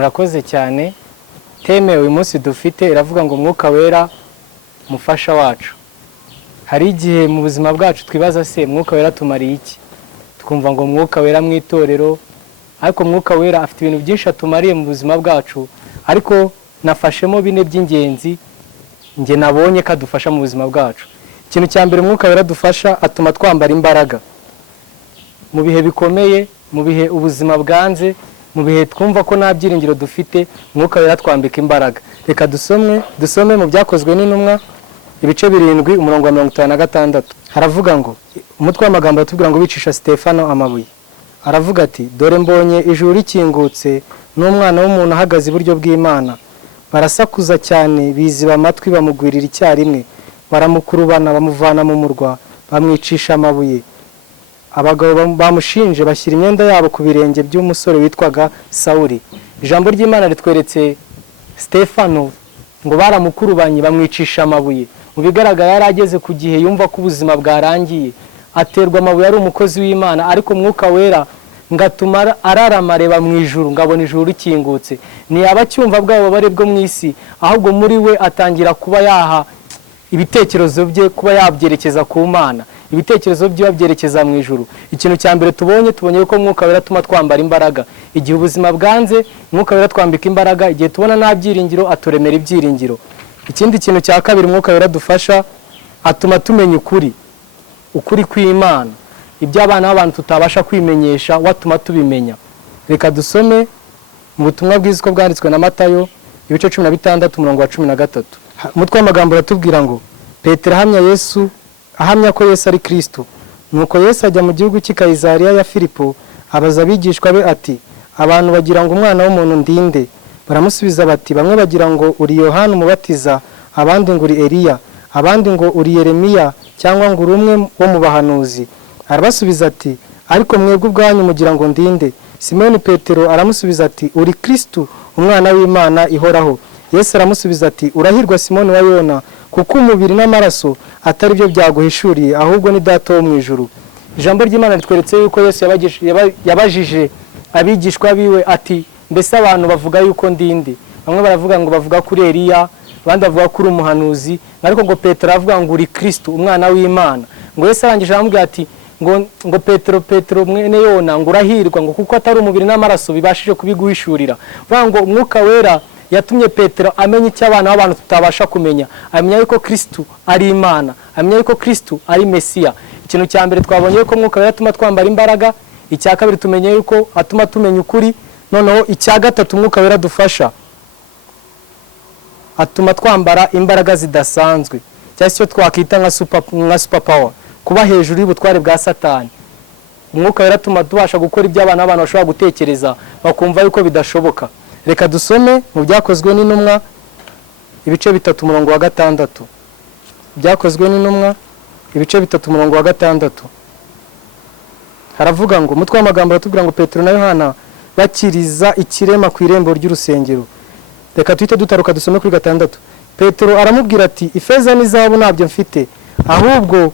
murakoze cyane. Teme uyu munsi dufite iravuga ngo Mwuka Wera mufasha wacu. Hari igihe mu buzima bwacu twibaza se Mwuka Wera tumariye iki? Twumva ngo Mwuka Wera mu itorero, ariko Mwuka Wera afite ibintu byinshi atumariye mu buzima bwacu, ariko nafashemo bine by'ingenzi nge nabonye kadufasha mu buzima bwacu. Ikintu cya mbere Mwuka Wera dufasha, atuma twambara imbaraga mu bihe bikomeye, mu bihe ubuzima bwanze, mu bihe twumva ko nta byiringiro dufite. Mwuka Wera twambika imbaraga. Reka dusome mu byakozwe n'intumwa ibice 7 umurongo wa 56. Haravuga ngo, umutwe w'amagambo atubwira ngo bicisha Stefano amabuye. Aravuga ati, dore mbonye ijuru rikingutse n'umwana w'umuntu ahagaze iburyo bw'Imana. Barasakuza cyane, biziba amatwi, bamugwirira icyarimwe, baramukurubana, bamuvana mu murwa, bamwicisha amabuye. Abagabo bamushinje bashyira imyenda yabo ku birenge by'umusore witwaga Sawuli. Ijambo ry'Imana ritweretse Stefano ngo baramukurubanye, bamwicisha amabuye. Mu bigaragara yari ageze ku gihe yumva ko ubuzima bwarangiye, aterwa amabuye. Ari umukozi w'Imana, ariko Mwuka Wera ngatuma ararama areba mu ijuru, ngabona ijuru rikingutse. Ntiyaba cyumva bwabo bare bwo mu isi, ahubwo muri we atangira kuba yaha ibitekerezo bye kuba yabyerekeza ku Mana, ibitekerezo bye babyerekeza mu ijuru. Ikintu cya mbere tubonye ko Mwuka Wera atuma twambara imbaraga. Igihe ubuzima bwanze, Mwuka Wera twambika imbaraga. Igihe tubona nta byiringiro, aturemera ibyiringiro. Ikindi kintu cya kabiri Mwuka Wera dufasha, atuma tumenya ukuri kw'Imana. Ibyo abana b'abantu tutabasha kwimenyesha, watuma tubimenya. Reka dusome mu butumwa bwiza ko bwanditswe na Matayo ibice 16 umurongo wa 13. Umutwe w'amagambo ratubwira ngo, Petero ahamya ko Yesu ari Kristo. Nuko Yesu ajya mu gihugu cy'i Kayisariya ya Filipo, abaza abigishwa be ati, abantu bagira ngo umwana w'umuntu ndinde? Baramusubiza bati, bamwe bagira ngo uri Yohana umubatiza, abandi ngo uri Eliya, abandi ngo uri Yeremiya, cyangwa ngo uri umwe wo mu bahanuzi. Arabasubiza ati, ariko mwebwe ubwanyu mugira ngo ndinde? Simoni Petero aramusubiza ati, uri Kristo, umwana w'Imana ihoraho. Yesu aramusubiza ati, urahirwa Simoni wa Yona, kuko umubiri n'amaraso atari byo byaguhishuriye, ahubwo ni Data wo mu ijuru. Ijambo ry'Imana ritweretse yuko Yesu yabajije abigishwa biwe ati, mbese abantu bavuga yuko ndinde? Bamwe baravuga ngo bavuga kuri Eliya, abandi bavuga kuri umuhanuzi, ariko ngo Petero avuga ngo uri Kristo, umwana w'Imana. Ngo Yesu arangije aramubwira ati, ngo Petero mwene Yona, ngo urahirwa, ngo kuko atari umubiri n'amaraso bibashije kubiguhishurira. Vuga ngo Mwuka Wera yatumye Petero amenya icyo abana b'abantu tutabasha kumenya. Amenya yuko Kristo ari Imana, amenya yuko Kristo ari Mesiya. Ikintu cya mbere twabonye yuko Mwuka Wera atuma twambara imbaraga. Icya kabiri tumenye yuko atuma tumenya ukuri. Noneho icya gatatu Mwuka Wera dufasha, atuma twambara imbaraga zidasanzwe, cyangwa se twakita nka super power, kuba hejuru y'ubutware bwa Satani. Umwuka Wera atuma tubasha gukora ibyo abana b'abantu bashobora gutekereza bakumva yuko bidashoboka. Reka dusome mu byakozwe n'intumwa ibice 3 umurongo wa 6. Byakozwe n'intumwa ibice 3 umurongo wa 6. Haravuga ngo, umutwe w'amagambo ratubwira ngo Petero na Yohana bakiriza ikirema ku irembo ry'urusengero. Reka tuhite dutaruka dusome kuri 6. Petero aramubwira ati, ifeza n'izahabu ntabyo mfite, ahubwo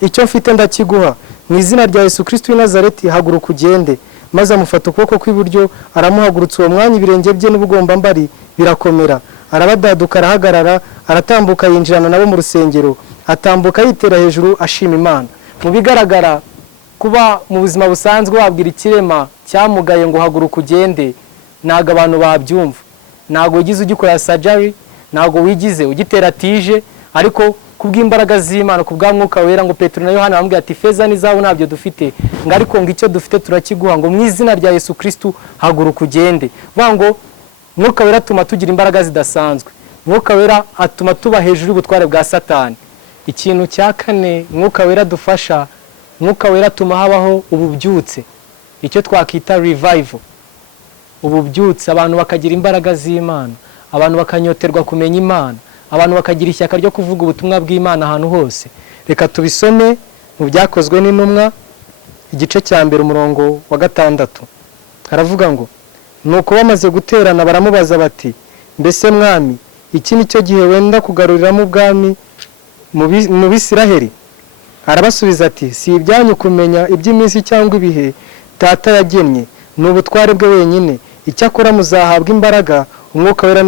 icyo mfite ndakiguha. Mu izina rya Yesu Kristo w'i Nazareti, haguruka ugende. Maze amufata ukuboko kw'iburyo, aramuhagurutsa. Uwo mwanya ibirenge bye n'ubugombambari birakomera. Arabadaduka, arahagarara, aratambuka, yinjirana nabo mu rusengero. Atambuka yitera hejuru ashima Imana. Mu bigaragara, kuba mu buzima busanzwe wabwira ikirema cyamugaye ngo haguruka ugende, ntago abantu babyumva. Ntago ugize ugikora surgery, ntago wigize ugitera tije, ariko kubw'imbaraga z'Imana, kubwa Mwuka Wera, ngo Petero na Yohana bamubwira ati, feza n'izahabu ntabyo dufite, ngo ariko ngo icyo dufite turakiguha, ngo mu izina rya Yesu Kristo haguruka ugende. Vuga ngo Mwuka Wera atuma tugira imbaraga zidasanzwe. Mwuka Wera atuma tuba hejuru y'ubutware bwa Satani. Ikintu cya kane Mwuka Wera dufasha, Mwuka Wera atuma habaho ububyutse, icyo twakita revival. Ububyutse, abantu bakagira imbaraga z'Imana, abantu bakanyoterwa kumenya Imana, abantu bakagira ishyaka ryo kuvuga ubutumwa bw'Imana ahantu hose. Reka tubisome mu byakozwe n'intumwa igice cya 1 umurongo wa 6. Haravuga ngo, nuko bamaze guterana baramubaza bati, mbese mwami, iki nicyo gihe wenda kugaruriramo ubwami mu Bisiraheli? Arabasubiza ati, si ibyanyu kumenya iby'iminsi cyangwa ibihe Data yagennye, n'ubutware bwe wenyine. icyakora muzahabwa imbaraga umwuka wera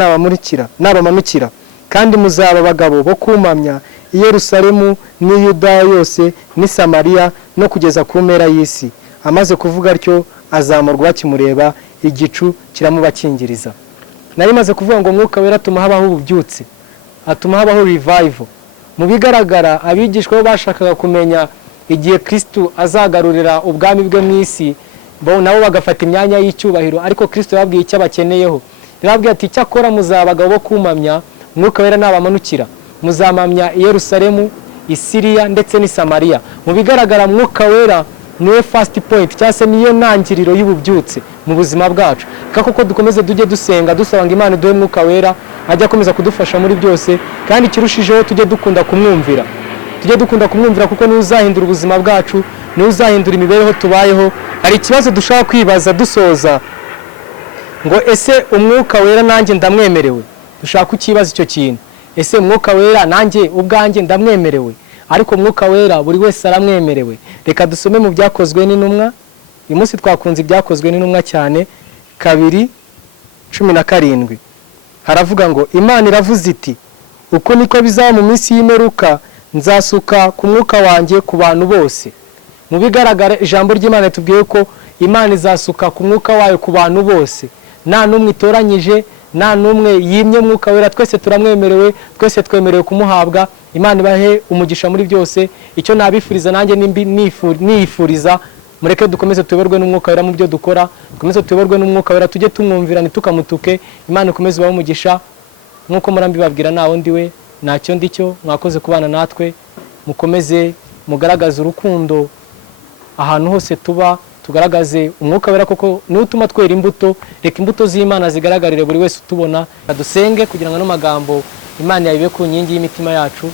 nabamanukira kandi muzaba abagabo bo kumamya i Yerusalemu n'i Yudaya yose n'i Samariya no kugeza ku mpera y'isi. Amaze kuvuga atyo azamurwa bakimureba, igicu kiramubakingiriza. Nari maze kuvuga ngo umwuka wera atuma habaho ububyutse, atuma habaho revival. Mu bigaragara abigishwa bo bashakaga kumenya igihe Kristo azagarurira ubwami bwe mu isi, nabo bagafata imyanya y'icyubahiro, ariko Kristo yababwiye icyo abakeneyeho. Yarababwiye ati icyakora muzabagabo bo kumamya umwuka wera nabamanukira, muzamamya i Yerusalemu, i Siriya ndetse n'i Samariya. Mu bigaragara umwuka wera niwe first point cyangwa se niyo ntangiriro y'ububyutse mu buzima bwacu. Koko dukomeze tujye dusenga dusaba ngo Imana iduhe umwuka wera ajya akomeza kudufasha muri byose, kandi kirushijeho tujye dukunda kumwumvira. Tujye dukunda kumwumvira kuko niwe uzahindura ubuzima bwacu, niwe uzahindura imibereho tubayeho. Hari ikibazo dushaka kwibaza dusoza ngo ese umwuka wera nanjye ndamwemerewe? Dushaka kukibaza icyo kintu. Ese umwuka wera nanjye ubwanjye ndamwemerewe? Ariko umwuka wera buri wese aramwemerewe. Reka dusome mu byakozwe n'intumwa. Uyu munsi twakunze ibyakozwe n'intumwa cyane, 2:17. Haravuga ngo Imana iravuze iti, uko niko bizaba mu minsi y'imperuka, nzasuka ku mwuka wanjye ku bantu bose. Mu bigaragara ijambo ry'Imana tubwiye ko Imana izasuka ku mwuka wayo ku bantu bose, nta numwe itoranyije, nta numwe yimye mwuka wera. Twese turamwemerewe, twese twemerewe kumuhabwa. Imana ibahe umugisha muri byose. Icyo nabifuriza nanjye niyifuriza, mureke dukomeze tuyoborwe n'umwuka wera mu byo dukora, dukomeze tuyoborwe n'umwuka wera, tujye tumwumvira ntitukamutuke. Imana ikomeze ibahe umugisha. Nk'uko murambibabwira nawo ndiwe ntacyo ndicyo, mwakoze kubana natwe. Mukomeze mugaragaze urukundo ahantu hose tuba, tugaragaze umwuka wera koko niwe utuma twera imbuto. Reka imbuto z'Imana zigaragarire buri wese utubona. Dusenge kugira ngo n'amagambo Imana yabibe ku nkingi y'imitima yacu.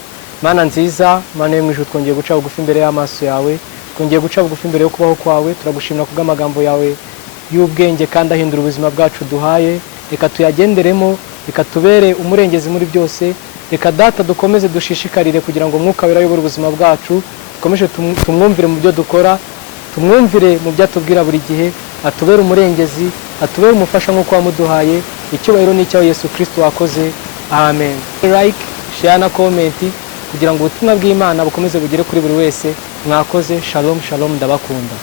Mana nziza, Mana yo mu ijuru, twongeye guca bugufi imbere y'amaso yawe, twongeye guca bugufi imbere yo kubaho kwawe. Turagushimira kubw'amagambo yawe y'ubwenge kandi ahindura ubuzima bwacu duhaye. Reka tuyagenderemo, reka tubere umurengezi muri byose. Reka Data dukomeze dushishikarire kugira ngo umwuka wera ayobore ubuzima bwacu, dukomeze tumwumvire mu byo dukora, tumwumvire mu byo atubwira buri gihe, atubere umurengezi, atubere umufasha nk'uko wamuduhaye. Icyubahiro ni icyawe Yesu Kristo wakoze. Amen. Like, share na comment kugira ngo ubutumwa bw'Imana bukomeze bugere kuri buri wese. Mwakoze. Shalom shalom, ndabakunda.